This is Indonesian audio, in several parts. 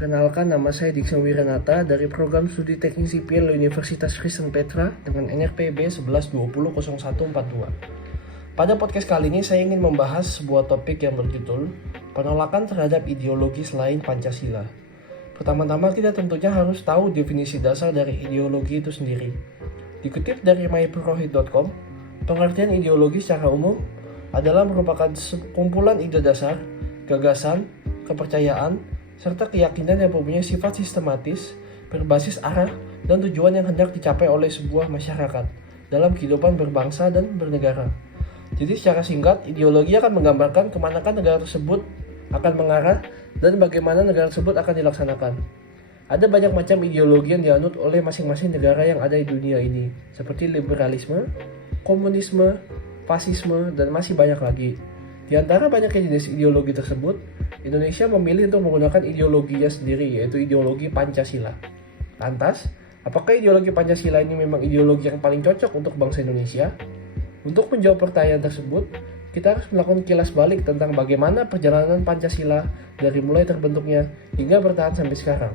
Perkenalkan, nama saya Diksa Wiranata dari Program Studi Teknik Sipil Universitas Kristen Petra dengan NRPB 11200142. Pada podcast kali ini saya ingin membahas sebuah topik yang berjudul penolakan terhadap ideologi selain Pancasila. Pertama-tama kita tentunya harus tahu definisi dasar dari ideologi itu sendiri. Dikutip dari myprohit.com, pengertian ideologi secara umum adalah merupakan kumpulan ide dasar, gagasan, kepercayaan, serta keyakinan yang mempunyai sifat sistematis, berbasis arah, dan tujuan yang hendak dicapai oleh sebuah masyarakat dalam kehidupan berbangsa dan bernegara. Jadi secara singkat, ideologi akan menggambarkan kemanakan negara tersebut akan mengarah dan bagaimana negara tersebut akan dilaksanakan. Ada banyak macam ideologi yang dianut oleh masing-masing negara yang ada di dunia ini, seperti liberalisme, komunisme, fasisme, dan masih banyak lagi. Di antara banyaknya jenis ideologi tersebut, Indonesia memilih untuk menggunakan ideologinya sendiri, yaitu ideologi Pancasila. Lantas, apakah ideologi Pancasila ini memang ideologi yang paling cocok untuk bangsa Indonesia? Untuk menjawab pertanyaan tersebut, kita harus melakukan kilas balik tentang bagaimana perjalanan Pancasila dari mulai terbentuknya hingga bertahan sampai sekarang.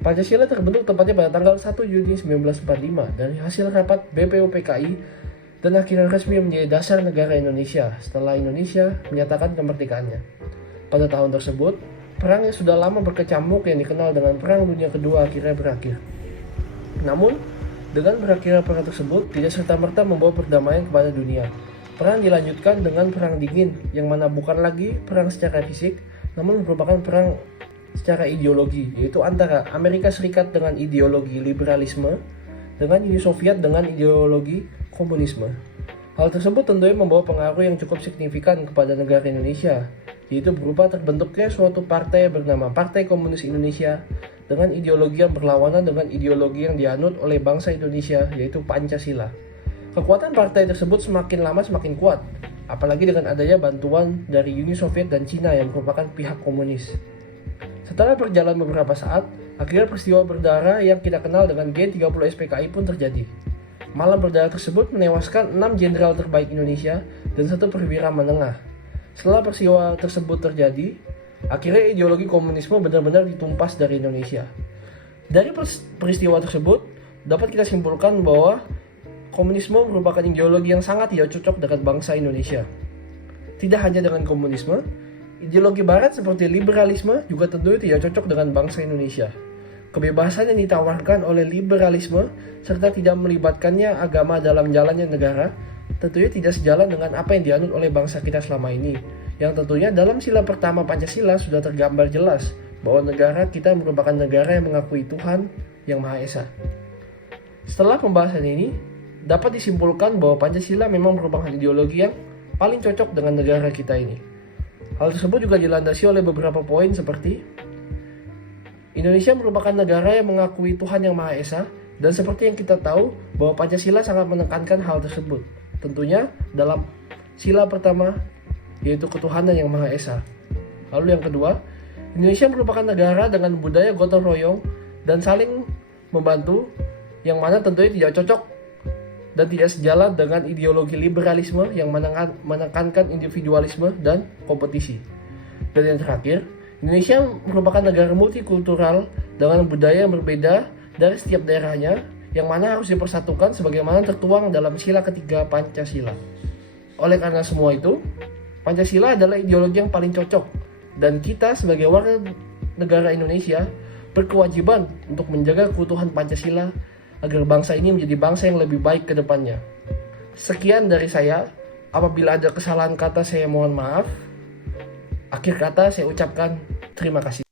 Pancasila terbentuk tepatnya pada tanggal 1 Juni 1945 dari hasil rapat BPUPKI dan akhirnya resmi menjadi dasar negara Indonesia setelah Indonesia menyatakan kemerdekaannya. Pada tahun tersebut, perang yang sudah lama berkecamuk yang dikenal dengan Perang Dunia Kedua akhirnya berakhir. Namun, dengan berakhirnya perang tersebut tidak serta-merta membawa perdamaian kepada dunia. Perang dilanjutkan dengan Perang Dingin, yang mana bukan lagi perang secara fisik, namun merupakan perang secara ideologi, yaitu antara Amerika Serikat dengan ideologi liberalisme, dengan Uni Soviet dengan ideologi komunisme. Hal tersebut tentunya membawa pengaruh yang cukup signifikan kepada negara Indonesia, yaitu berupa terbentuknya suatu partai bernama Partai Komunis Indonesia dengan ideologi yang berlawanan dengan ideologi yang dianut oleh bangsa Indonesia, yaitu Pancasila. Kekuatan partai tersebut semakin lama semakin kuat, apalagi dengan adanya bantuan dari Uni Soviet dan Cina yang merupakan pihak komunis. Setelah berjalan beberapa saat, akhirnya peristiwa berdarah yang kita kenal dengan G30 SPKI pun terjadi. Malam berdarah tersebut menewaskan 6 jenderal terbaik Indonesia dan 1 perwira menengah. Setelah peristiwa tersebut terjadi, akhirnya ideologi komunisme benar-benar ditumpas dari Indonesia. Dari peristiwa tersebut, dapat kita simpulkan bahwa komunisme merupakan ideologi yang sangat tidak cocok dengan bangsa Indonesia. Tidak hanya dengan komunisme, ideologi barat seperti liberalisme juga tentunya tidak cocok dengan bangsa Indonesia. Kebebasan yang ditawarkan oleh liberalisme serta tidak melibatkannya agama dalam jalannya negara tentunya tidak sejalan dengan apa yang dianut oleh bangsa kita selama ini, yang tentunya dalam sila pertama Pancasila sudah tergambar jelas bahwa negara kita merupakan negara yang mengakui Tuhan Yang Maha Esa. Setelah pembahasan ini, dapat disimpulkan bahwa Pancasila memang merupakan ideologi yang paling cocok dengan negara kita ini. Hal tersebut juga dilandasi oleh beberapa poin seperti Indonesia merupakan negara yang mengakui Tuhan Yang Maha Esa, dan seperti yang kita tahu bahwa Pancasila sangat menekankan hal tersebut. Tentunya dalam sila pertama, yaitu ketuhanan Yang Maha Esa. Lalu yang kedua, Indonesia merupakan negara dengan budaya gotong royong dan saling membantu, yang mana tentunya tidak cocok dan tidak sejalan dengan ideologi liberalisme yang menekankan individualisme dan kompetisi. Dan yang terakhir, Indonesia merupakan negara multikultural dengan budaya yang berbeda dari setiap daerahnya, yang mana harus dipersatukan sebagaimana tertuang dalam sila ketiga Pancasila. Oleh karena semua itu, Pancasila adalah ideologi yang paling cocok, dan kita sebagai warga negara Indonesia berkewajiban untuk menjaga keutuhan Pancasila agar bangsa ini menjadi bangsa yang lebih baik ke depannya. Sekian dari saya. Apabila ada kesalahan kata, saya mohon maaf. Akhir kata saya ucapkan terima kasih.